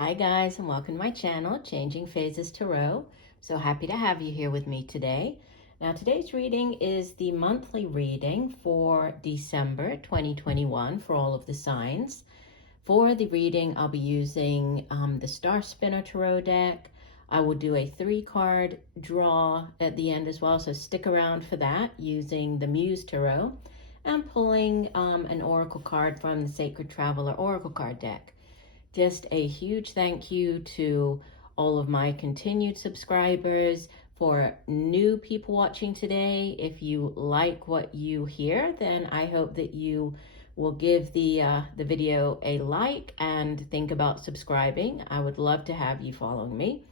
Hi guys, and welcome to my channel, Changing Phases Tarot. So happy to have you here with me today. Now today's reading is the monthly reading for December 2021 for all of the signs. For the reading, I'll be using the Star Spinner Tarot deck. I will do a 3-card draw at the end as well, so stick around for that using the Muse Tarot and pulling an oracle card from the Sacred Traveler Oracle card deck. Just a huge thank you to all of my continued subscribers. For new people watching today, if you like what you hear, then I hope that you will give the video a like and think about subscribing. I would love to have you following me.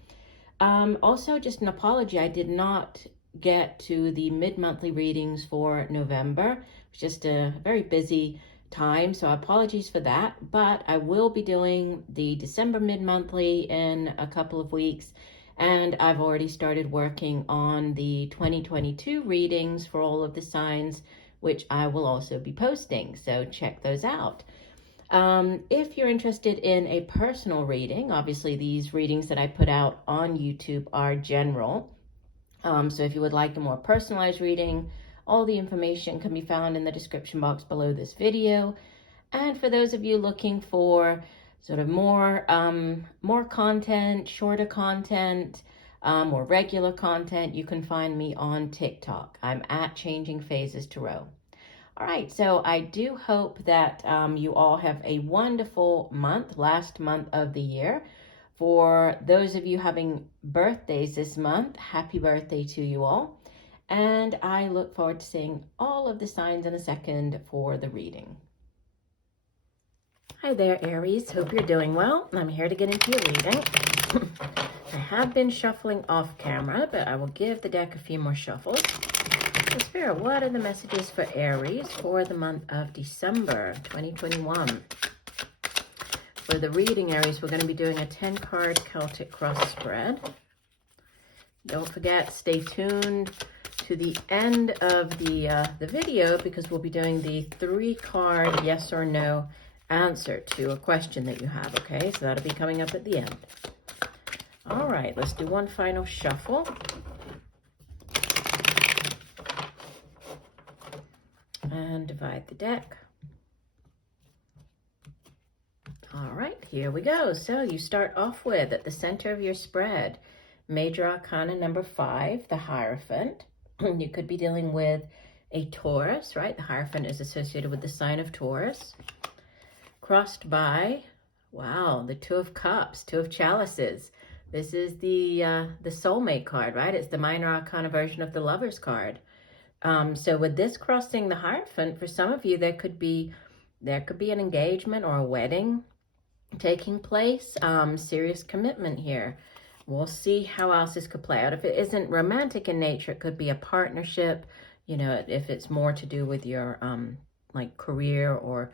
Also, just an apology, I did not get to the mid-monthly readings for November. It was just a very busy time, so apologies for that, but I will be doing the December mid-monthly in a couple of weeks, and I've already started working on the 2022 readings for all of the signs, which I will also be posting, so check those out. If you're interested in a personal reading, obviously these readings that I put out on YouTube are general, so if you would like a more personalized reading, all the information can be found in the description box below this video. And for those of you looking for sort of more content, shorter content, more regular content, you can find me on TikTok. I'm at Changing Phases Tarot. All right, so I do hope that you all have a wonderful month, last month of the year. For those of you having birthdays this month, happy birthday to you all. And I look forward to seeing all of the signs in a second for the reading. Hi there, Aries. Hope you're doing well. I'm here to get into your reading. I have been shuffling off camera, but I will give the deck a few more shuffles. So Spirit, what are the messages for Aries for the month of December 2021? For the reading, Aries, we're going to be doing a 10-card Celtic cross spread. Don't forget, stay tuned to the end of the video, because we'll be doing the 3-card yes or no answer to a question that you have, okay? So that'll be coming up at the end. All right, let's do one final shuffle. And divide the deck. All right, here we go. So you start off with, at the center of your spread, Major Arcana number 5, the Hierophant. You could be dealing with a Taurus, right? The Hierophant is associated with the sign of Taurus. Crossed by, wow, the 2 of Cups, 2 of Chalices. This is the soulmate card, right? It's the Minor Arcana version of the Lover's card. So with this crossing the Hierophant, for some of you, there could be an engagement or a wedding taking place. Serious commitment here. We'll see how else this could play out. If it isn't romantic in nature, it could be a partnership, you know, if it's more to do with your like career or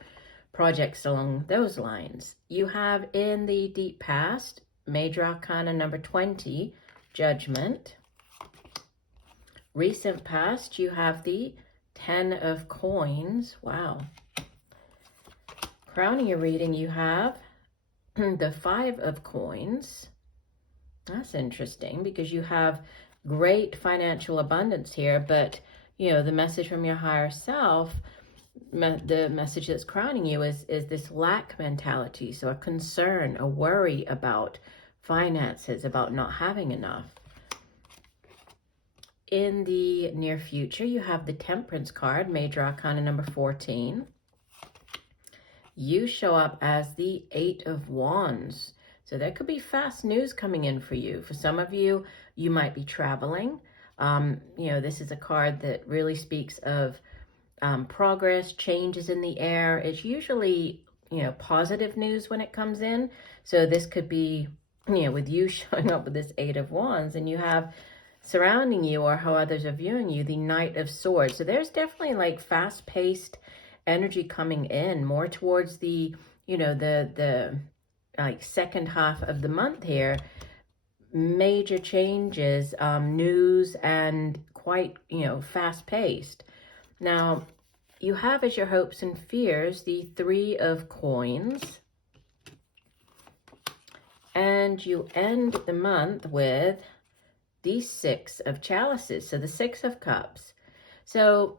projects along those lines. You have in the deep past, Major Arcana number 20, Judgment. Recent past, you have the 10 of Coins. Wow. Crowning your reading, you have the 5 of Coins. That's interesting, because you have great financial abundance here, but, you know, the message from your higher self, the message that's crowning you is this lack mentality. So a concern, a worry about finances, about not having enough. In the near future, you have the Temperance card, Major Arcana number 14. You show up as the 8 of Wands. So there could be fast news coming in for you. For some of you, you might be traveling. You know, this is a card that really speaks of progress, changes in the air. It's usually, you know, positive news when it comes in. So this could be, you know, with you showing up with this 8 of Wands, and you have surrounding you, or how others are viewing you, the Knight of Swords. So there's definitely like fast-paced energy coming in, more towards the, you know, the like second half of the month here. Major changes, news, and quite, you know, fast-paced. Now, you have as your hopes and fears the 3 of Coins. and you end the month with the Six of Chalices, so the Six of Cups. So,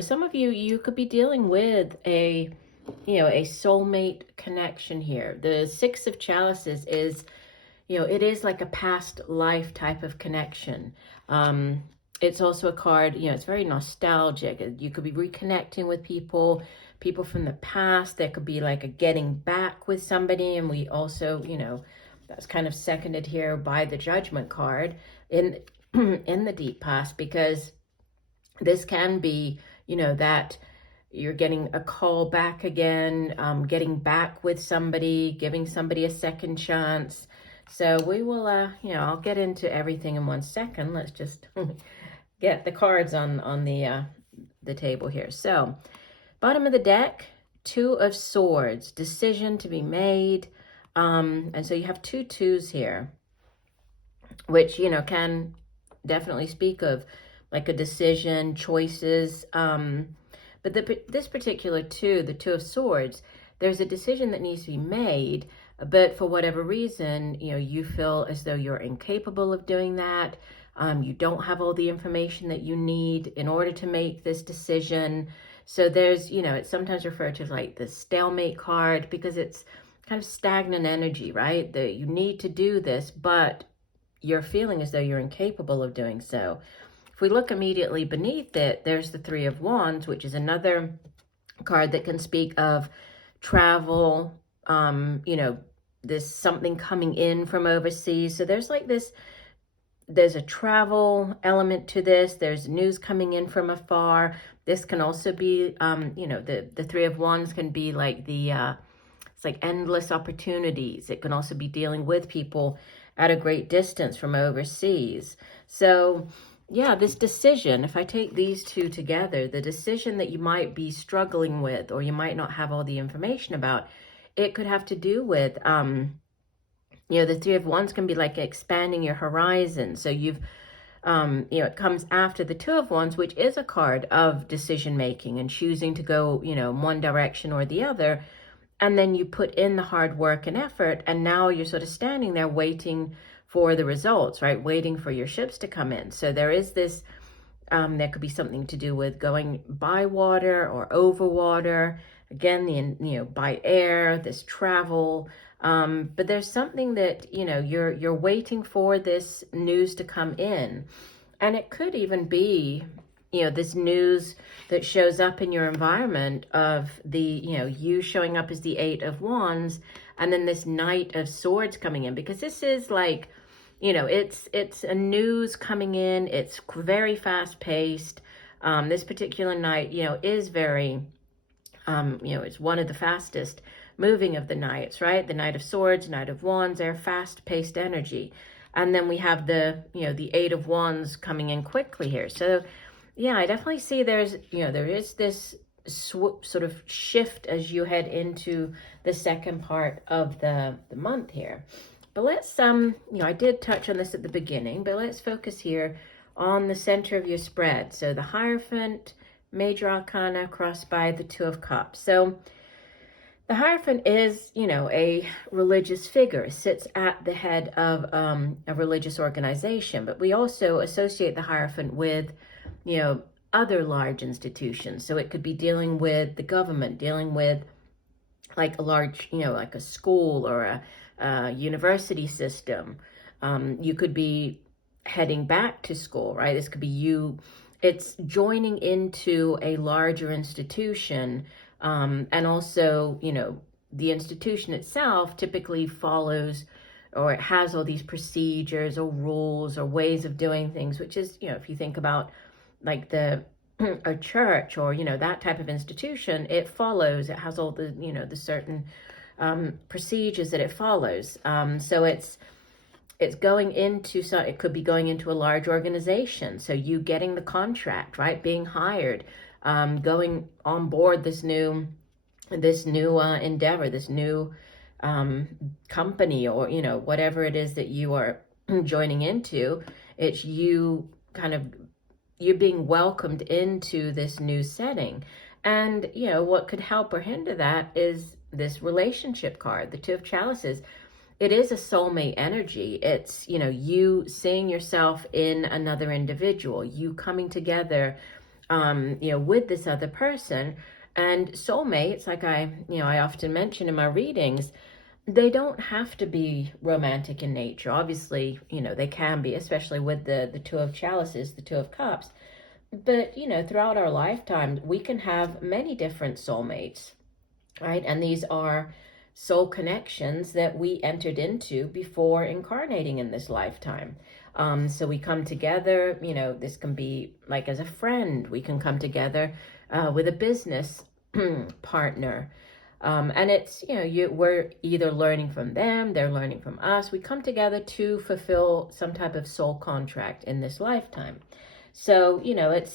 some of you could be dealing with a soulmate connection here. The Six of Chalices is, it is like a past life type of connection. It's also a card, it's very nostalgic. You could be reconnecting with people from the past. There could be like a getting back with somebody. And we also, that's kind of seconded here by the Judgment card in in the deep past, because this can be, that you're getting a call back again, getting back with somebody, giving somebody a second chance. So we will, I'll get into everything in 1 second. Let's just get the cards on the table here. So bottom of the deck, Two of Swords, decision to be made. And so you have 2 twos here, which, can definitely speak of like a decision, choices. But this particular two, the Two of Swords, there's a decision that needs to be made, but for whatever reason, you feel as though you're incapable of doing that. You don't have all the information that you need in order to make this decision. So there's, it's sometimes referred to like the stalemate card, because it's kind of stagnant energy, right? That you need to do this, but you're feeling as though you're incapable of doing so. If we look immediately beneath it, there's the Three of Wands, which is another card that can speak of travel, this something coming in from overseas. So there's like this, there's a travel element to this. There's news coming in from afar. This can also be, the Three of Wands can be like it's like endless opportunities. It can also be dealing with people at a great distance from overseas. So yeah, this decision, if I take these two together, the decision that you might be struggling with, or you might not have all the information about, it could have to do with, the Three of Wands can be like expanding your horizon. So you've, it comes after the Two of Wands, which is a card of decision making and choosing to go, in one direction or the other. And then you put in the hard work and effort, and now you're sort of standing there waiting for the results, right? Waiting for your ships to come in. So there is this, there could be something to do with going by water or over water. Again, by air, this travel. But there's something that, you're waiting for this news to come in. And it could even be, this news that shows up in your environment of the, you showing up as the Eight of Wands, and then this Knight of Swords coming in, because this is like, it's a news coming in. It's very fast paced. This particular night, is very, it's one of the fastest moving of the knights, right? The Knight of Swords, Knight of Wands, they're fast paced energy. And then we have the, the Eight of Wands coming in quickly here. So yeah, I definitely see there is this sort of shift as you head into the second part of the month here. But let's, I did touch on this at the beginning, but let's focus here on the center of your spread. So the Hierophant, Major Arcana, crossed by the Two of Cups. So the Hierophant is, a religious figure, sits at the head of a religious organization, but we also associate the Hierophant with, other large institutions. So it could be dealing with the government, dealing with like a large, like a school or a university system. You could be heading back to school, right? This could be you. It's joining into a larger institution. And also, the institution itself typically follows, or it has all these procedures or rules or ways of doing things, which is, if you think about like a church or, that type of institution, it follows, it has all the, the certain procedures that it follows. So it's going into, so it could be going into a large organization. So you getting the contract, right? Being hired, going on board this new endeavor, this new company, or, whatever it is that you are joining into. It's you kind of, you're being welcomed into this new setting. And, what could help or hinder that is this relationship card, the Two of Chalices. it is a soulmate energy. It's, you know, you seeing yourself in another individual, you coming together, you know, with this other person. And soulmates, like I often mention in my readings, they don't have to be romantic in nature. Obviously, you know, they can be, especially with the Two of Chalices, the Two of Cups. But, you know, throughout our lifetime, we can have many different soulmates, right? And these are soul connections that we entered into before incarnating in this lifetime. So we come together, you know, this can be like as a friend, we can come together with a business partner. And it's, you know, we're either learning from them, they're learning from us. We come together to fulfill some type of soul contract in this lifetime. So, you know, it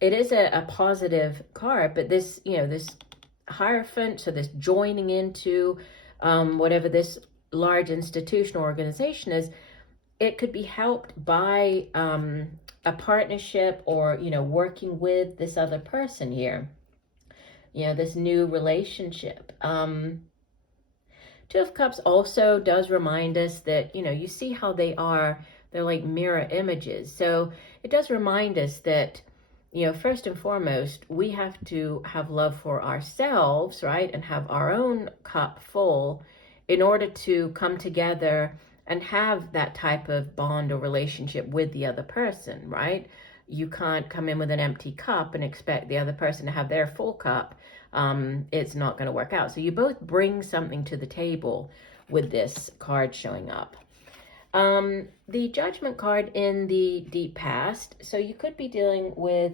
is a positive card, but this, you know, this Hierophant, so this joining into whatever this large institutional organization is, it could be helped by a partnership, or, you know, working with this other person here, you know, this new relationship. Two of Cups also does remind us that, you know, you see how they're like mirror images. So it does remind us that, you know, first and foremost, we have to have love for ourselves, right? And have our own cup full in order to come together and have that type of bond or relationship with the other person, right? You can't come in with an empty cup and expect the other person to have their full cup. It's not going to work out. So you both bring something to the table with this card showing up. The Judgment card in the deep past. So you could be dealing with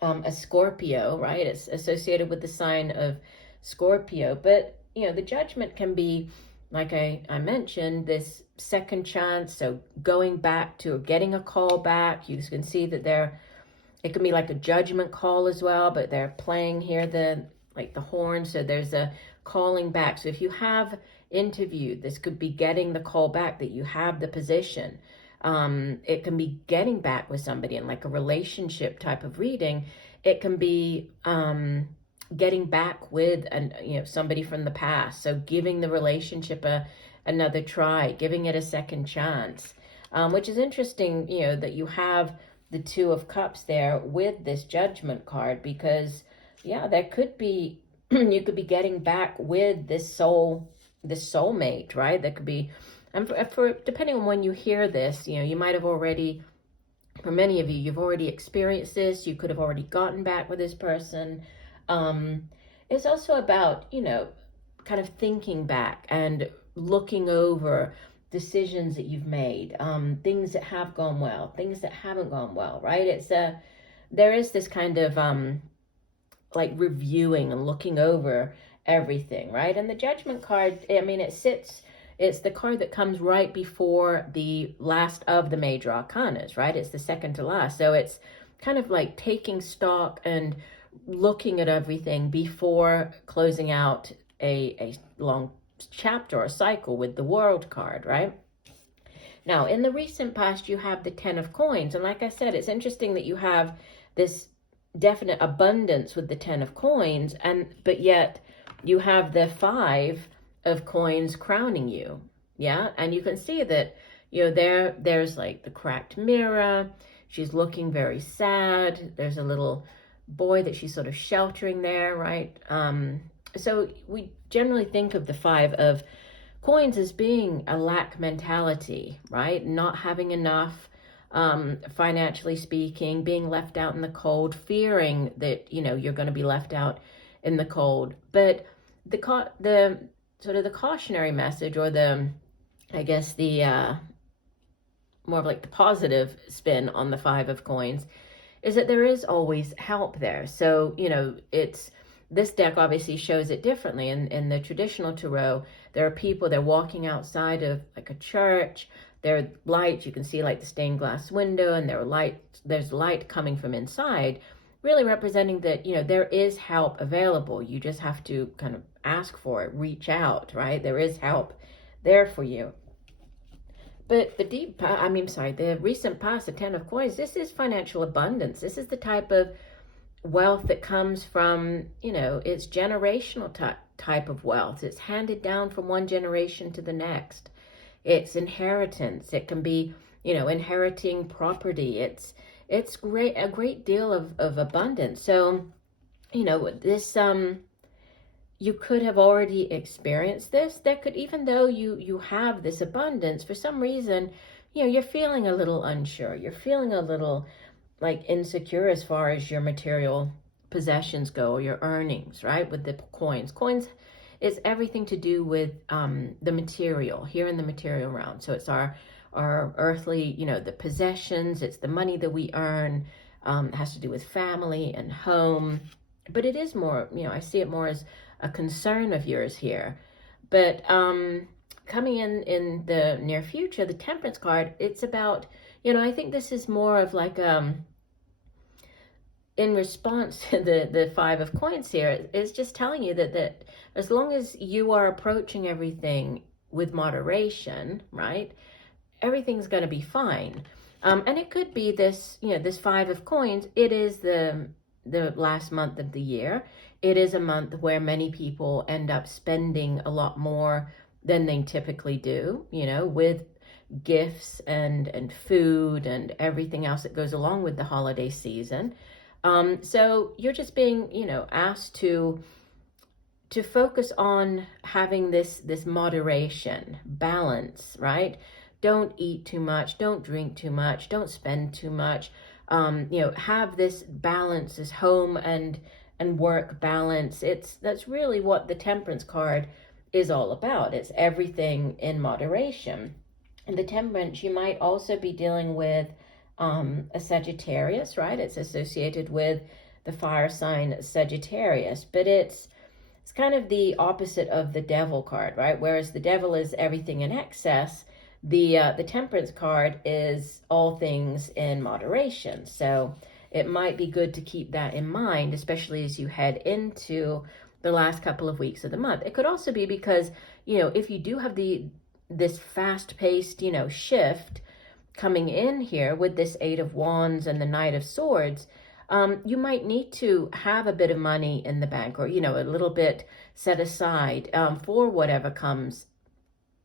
a Scorpio, right? It's associated with the sign of Scorpio. But, you know, the Judgment can be, like I mentioned, this second chance. So going back to, or getting a call back. You can see that it can be like a judgment call as well, but they're playing here the horn. So there's a calling back. So if you have interviewed, this could be getting the call back that you have the position. It can be getting back with somebody in like a relationship type of reading. It can be getting back with somebody from the past. So giving the relationship another try, giving it a second chance, which is interesting, you know, that you have the Two of Cups there with this Judgment card, because yeah, there could be you could be getting back with this soulmate, right? That could be, and for depending on when you hear this, you know, you might have already, for many of you, you've already experienced this. You could have already gotten back with this person. It's also about, you know, kind of thinking back and looking over decisions that you've made, things that have gone well, things that haven't gone well, right? There is this kind of like reviewing and looking over everything, right? And the Judgment card, I mean, it's the card that comes right before the last of the major arcanas, right? It's the second to last. So it's kind of like taking stock and looking at everything before closing out a long chapter or cycle with the World card, right? Now, in the recent past, you have the Ten of Coins. And like I said, it's interesting that you have this definite abundance with the Ten of Coins, but yet you have the Five of Coins crowning you. Yeah. And you can see that, you know, there's like the cracked mirror. She's looking very sad. There's a little boy that she's sort of sheltering there, right? So we generally think of the Five of Coins as being a lack mentality, right? Not having enough, financially speaking, being left out in the cold, fearing that, you know, you're going to be left out in the cold. But the sort of the cautionary message, or I guess the more of like the positive spin on the Five of Coins, is that there is always help there. So, you know, this deck obviously shows it differently. In the traditional tarot, there are people, they're walking outside of like a church, there are lights, you can see like the stained glass window, and there's light coming from inside, really representing that, you know, there is help available. You just have to kind of ask for it, reach out, right? There is help there for you. But the recent past, the Ten of Coins, this is financial abundance. This is the type of wealth that comes from, it's generational type of wealth. It's handed down from one generation to the next. It's inheritance. It can be, inheriting property. It's a great deal of abundance. So, this you could have already experienced this. There could, even though you have this abundance, for some reason, you're feeling a little unsure. You're feeling a little like insecure as far as your material possessions go, or your earnings, right? With the coins is everything to do with the material, here in the material realm. So it's our earthly, the possessions. It's the money that we earn. It has to do with family and home. But it is more, I see it more as a concern of yours here. But coming in the near future, the Temperance card, it's about, I think this is more of like in response to the Five of Coins here, is just telling you that as long as you are approaching everything with moderation, right, everything's going to be fine. And it could be this, this Five of Coins, it is the last month of the year. It is a month where many people end up spending a lot more than they typically do, with gifts and food and everything else that goes along with the holiday season. So you're just being, asked to focus on having this moderation, balance, right? Don't eat too much, don't drink too much, don't spend too much. Have this balance, this home and work balance. That's really what the Temperance card is all about. It's everything in moderation. And the Temperance, you might also be dealing with a Sagittarius, right? It's associated with the fire sign Sagittarius, but it's kind of the opposite of the Devil card, right? Whereas the Devil is everything in excess, the Temperance card is all things in moderation. So it might be good to keep that in mind, especially as you head into the last couple of weeks of the month. It could also be because, if you do have this fast-paced, shift coming in here with this Eight of Wands and the Knight of Swords, you might need to have a bit of money in the bank, or, a little bit set aside for whatever comes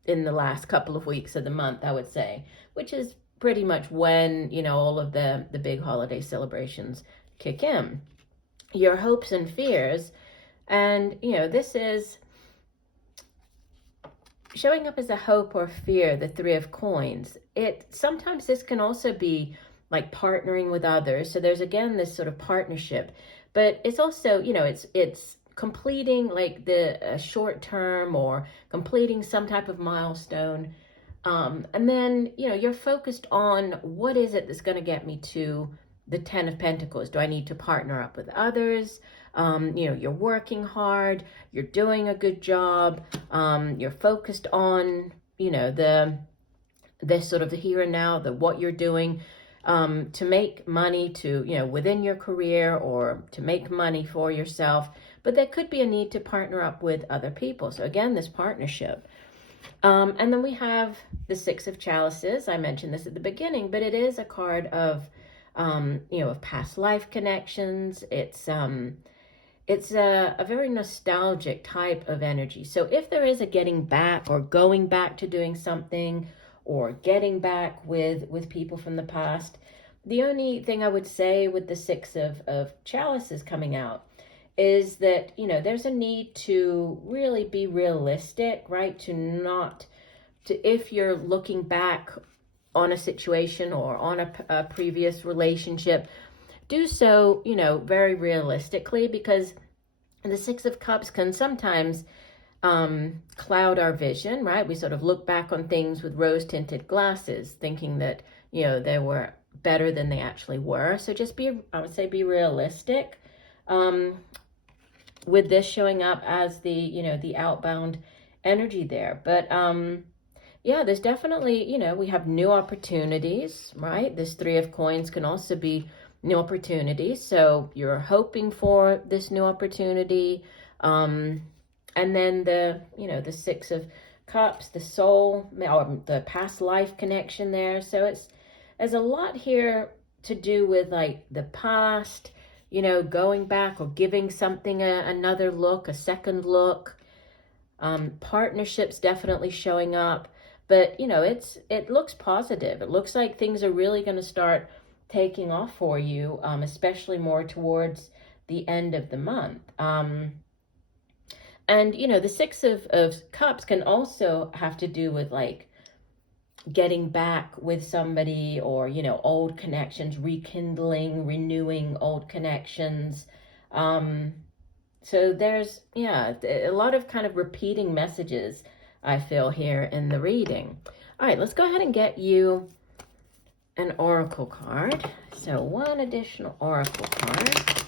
in the last couple of weeks of the month, I would say, which is pretty much when, all of the big holiday celebrations kick in. Your hopes and fears, and, this is showing up as a hope or fear, the Three of Coins. Sometimes this can also be like partnering with others. So there's, again, this sort of partnership, but it's also, it's completing like the short term, or completing some type of milestone. And then, you're focused on what is it that's going to get me to the Ten of Pentacles. Do I need to partner up with others? You're working hard, you're doing a good job, you're focused on, the sort of the here and now, what you're doing to make money to, within your career, or to make money for yourself. But there could be a need to partner up with other people. So again, this partnership. And then we have the Six of Chalices. I mentioned this at the beginning, but it is a card of, of past life connections. It's a very nostalgic type of energy. So if there is a getting back, or going back to doing something, or getting back with people from the past, the only thing I would say with the Six of Chalices coming out is that, there's a need to really be realistic, right? If you're looking back on a situation or on a previous relationship, do so, very realistically, because the Six of Cups can sometimes cloud our vision, right? We sort of look back on things with rose-tinted glasses, thinking that, they were better than they actually were. So just I would say, be realistic. With this showing up as the outbound energy there. But yeah, there's definitely, we have new opportunities, right? This Three of Coins can also be new opportunities. So you're hoping for this new opportunity. And then the Six of Cups, the soul, or the past life connection there. So there's a lot here to do with like the past, you know, going back or giving something another look, a second look. Partnerships definitely showing up, but you know, it looks positive. It looks like things are really going to start taking off for you, especially more towards the end of the month. And you know, the Six of Cups can also have to do with like getting back with somebody, or you know, old connections, rekindling, renewing old connections. So there's, yeah, a lot of kind of repeating messages I feel here in the reading. All right, let's go ahead and get you an oracle card. So one additional oracle card.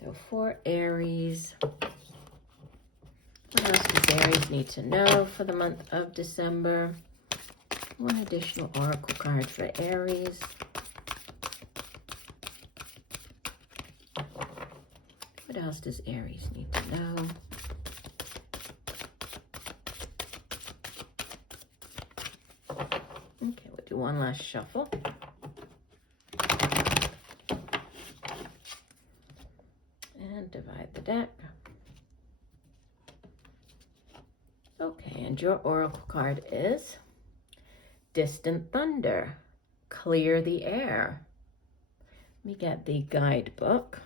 So for Aries, what else does Aries need to know for the month of December? One additional oracle card for Aries. What else does Aries need to know? Okay, we'll do one last shuffle. And divide the deck. Okay, and your oracle card is Distant Thunder, Clear the Air. Let me get the guidebook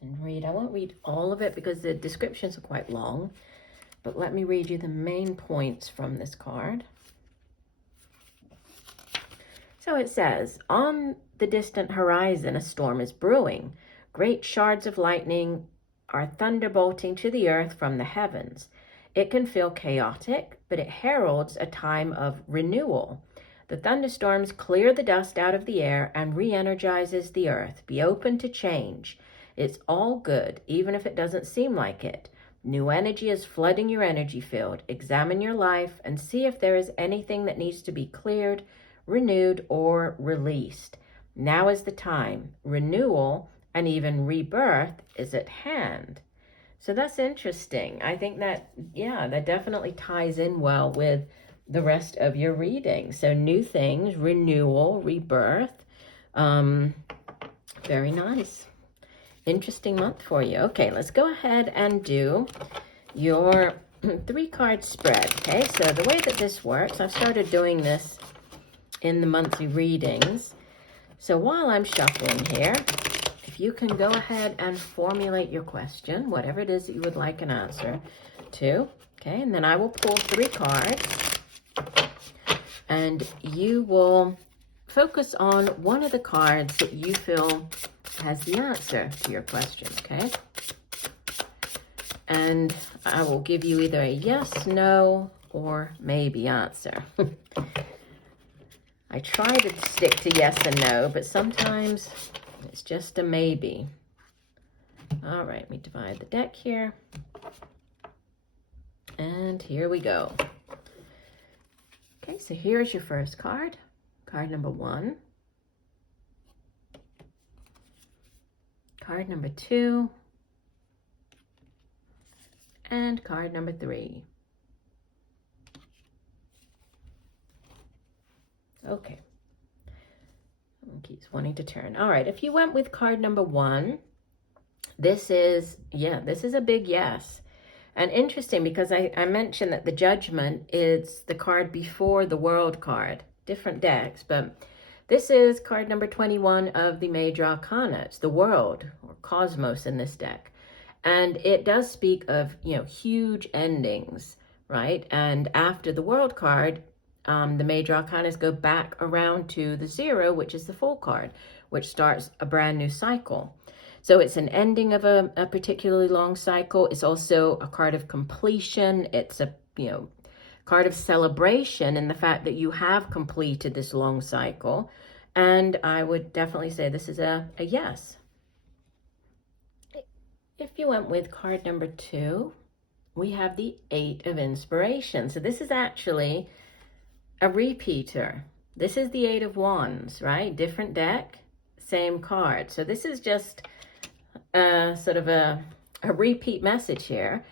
and read. I won't read all of it because the descriptions are quite long, but let me read you the main points from this card. So it says, on the distant horizon, a storm is brewing. Great shards of lightning are thunderbolting to the earth from the heavens. It can feel chaotic, but it heralds a time of renewal. The thunderstorms clear the dust out of the air and re-energizes the earth. Be open to change. It's all good, even if it doesn't seem like it. New energy is flooding your energy field. Examine your life and see if there is anything that needs to be cleared, renewed, or released. Now is the time. Renewal and even rebirth is at hand. So that's interesting. I think that, yeah, that definitely ties in well with the rest of your reading. So new things, renewal, rebirth. Very nice. Interesting month for you. Okay, let's go ahead and do your 3-card spread. Okay, so the way that this works, I've started doing this in the monthly readings. So while I'm shuffling here, if you can go ahead and formulate your question, whatever it is that you would like an answer to. Okay, and then I will pull 3 cards and you will focus on one of the cards that you feel has the answer to your question, okay? And I will give you either a yes, no, or maybe answer. I try to stick to yes and no, but sometimes it's just a maybe. All right, let me divide the deck here. And here we go. Okay, so here's your first card. Card number 1. Card number 2. And card number 3. Okay. Keeps wanting to turn. All right, if you went with card number 1, this is a big yes. And interesting because I mentioned that the Judgment is the card before the World card. Different decks, but this is card number 21 of the Major Arcana. It's the World or Cosmos in this deck. And it does speak of, you know, huge endings, right? And after the World card, the Major Arcanas go back around to the 0, which is the Fool card, which starts a brand new cycle. So it's an ending of a particularly long cycle. It's also a card of completion. It's a, you know, card of celebration in the fact that you have completed this long cycle. And I would definitely say this is a yes. If you went with card number 2, we have the 8 of Inspiration. So this is actually a repeater. This is the 8 of Wands, right? Different deck, same card. So this is just sort of a repeat message here.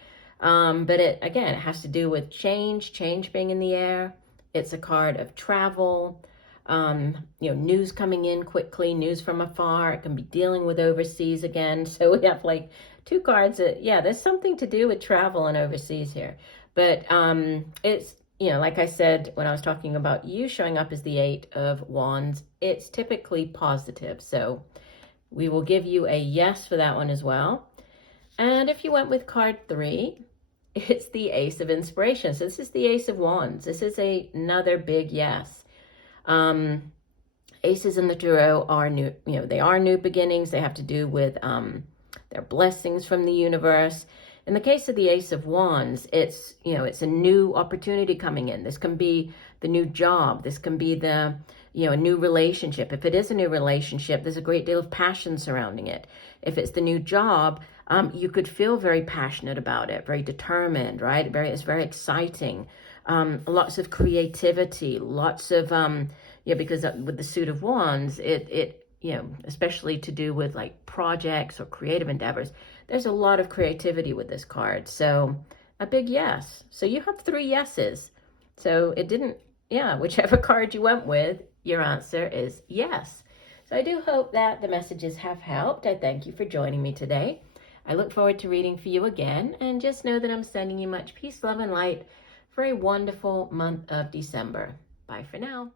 But it has to do with change being in the air. It's a card of travel. News coming in quickly, news from afar. It can be dealing with overseas again. So we have like two cards that, yeah, there's something to do with travel and overseas here. But it's, like I said, when I was talking about you showing up as the Eight of Wands, it's typically positive. So we will give you a yes for that one as well. And if you went with card 3, it's the Ace of Inspiration. So this is the Ace of Wands. This is another big yes. Aces in the tarot are new, they are new beginnings. They have to do with their blessings from the universe. In the case of the Ace of Wands, it's a new opportunity coming in. This can be the new job. This can be a new relationship. If it is a new relationship, there's a great deal of passion surrounding it. If it's the new job, you could feel very passionate about it, very determined, right? It's very exciting. Lots of creativity, lots of, because with the Suit of Wands, it especially to do with like projects or creative endeavors, there's a lot of creativity with this card. So a big yes. So you have 3 yeses. So it didn't, whichever card you went with, your answer is yes. So I do hope that the messages have helped. I thank you for joining me today. I look forward to reading for you again, and just know that I'm sending you much peace, love, and light for a wonderful month of December. Bye for now.